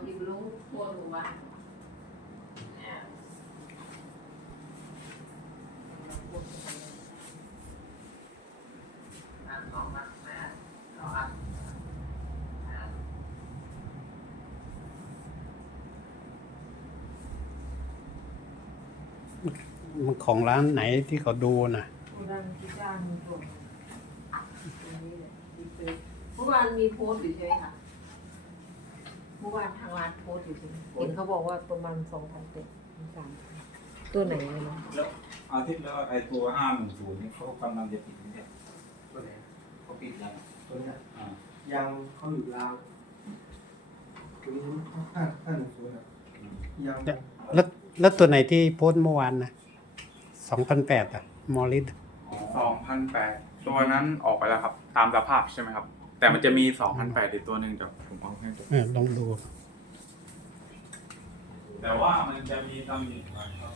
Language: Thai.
ทีลุงปวดหัวมันของร้านไหนที่เขาดูน่ะโกดังที่จ้างมีส่วนตรงนี้เลยที่เฟซเมื่อวานมีโพสต์อยู่ใช่ไหมคะ เมื่อวานทางร้านโพสต์อยู่ใช่ไหมเห็นเขาบอกว่าประมาณสองพันเจ็ดสามตัวไหนเลยนะแล้วอาทิตย์แล้วไอ้ตัวห้าหนึ่งศูนย์นี่เขากำลังจะปิดเนี่ยตัวไหนเขาปิดแล้วตัวเนี้ยอ่ายังเขาอยู่ลาวตัวนี้ห้าห้าหนึ่งศูนย์อะยังแล้วแล้วตัวไหนที่โพสต์เมื่อวานนะสองพันแปดอะมอริสสองพันแปดตัวนั้นออกไปแล้วครับ ตามสภาพใช่ไหมครับ แต่มันจะมีสองพันแปดตัวหนึ่งจดี๋ผมเอาให้ดูอะลองดู แต่ว่ามันจะมีตำหนิอบ